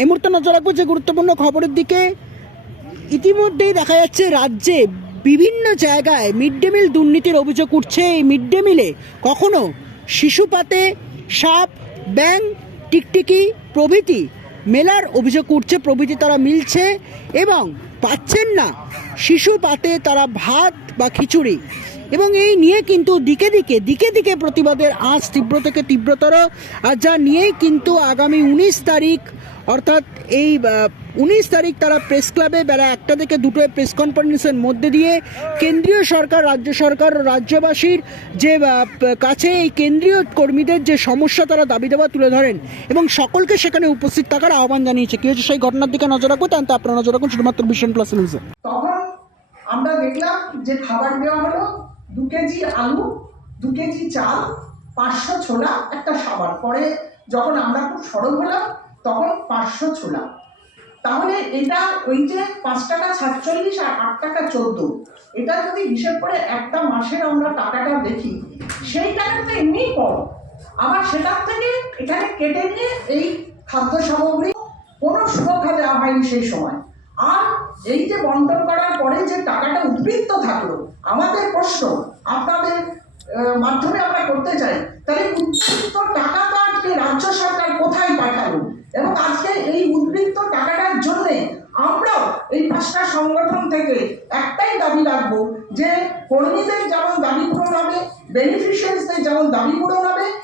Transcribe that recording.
এই মুহূর্তে নজর রাখবো যে গুরুত্বপূর্ণ খবরের দিকে। ইতিমধ্যেই দেখা যাচ্ছে রাজ্যে বিভিন্ন জায়গায় মিড ডে মিল দুর্নীতির অভিযোগ উঠছে। এই মিড ডে মিলে কখনো শিশু পাতে সাপ, ব্যাঙ, টিকটিকি প্রভৃতি মেলার অভিযোগ উঠছে, প্রভৃতি তারা মিলছে এবং পাচ্ছেন না শিশু পাতে তারা ভাত বা খিচুড়ি। এবং এই নিয়ে কিন্তু দিকে দিকে প্রতিবাদের আঁচ তীব্র থেকে তীব্রতর, আর যা নিয়েই কিন্তু আগামী 19 তারিখ অর্থাৎ এই 19 তারিখ তারা প্রেস ক্লাবে বেলা 1টা থেকে 2টোয় প্রেস কনফারেন্সের মধ্যে দিয়ে কেন্দ্রীয় সরকার, রাজ্য সরকার, রাজ্যবাসীর যে কাছে এই কেন্দ্রীয় কর্মীদের যে সমস্যা তারা দাবি দেওয়া তুলে ধরেন এবং সকলকে সেখানে উপস্থিত থাকার আহ্বান জানিয়েছে। কি হচ্ছে সেই ঘটনার দিকে নজর রাখবো, তাতে আপনারা নজর রাখুন শুধুমাত্র ভিশন প্লাস নিউজে। তখন আমরা দেখলাম যে খাবার দেওয়া হলো 2 কেজি আলু, 2 কেজি চাল, 500 ছোলা, একটা সাবান। পরে যখন আমরা খুব সরব হলাম তখন 500 ছোলা। তাহলে এটা ওই যে 5 টাকা 47 আর 8 টাকা 14, এটা যদি হিসেব করে একটা মাসের আমরা টাকাটা দেখি, সেই টাকাটা তো এমনিই কম। আবার সেটার থেকে এখানে কেটে নিয়ে এই খাদ্য সামগ্রী কোনো সুরক্ষা দেওয়া হয়নি সেই সময়। আর এই যে বন্টন করার পরে যে টাকাটা উদ্বৃত্ত থাকলো, আমাদের প্রশ্ন আপনাদের মাধ্যমে আমরা করতে চাই, তাহলে উদ্বৃত্ত টাকা তো আজকে রাজ্য সরকার কোথায় পাঠালো? এবং আজকে এই উদ্বৃত্ত টাকাটার জন্য আমরাও এই 5টা সংগঠন থেকে একটাই দাবি রাখবো যে কর্মীদের যেমন দাবি পূরণ হবে, বেনিফিশিয়ারিদের যেমন দাবি পূরণ হবে,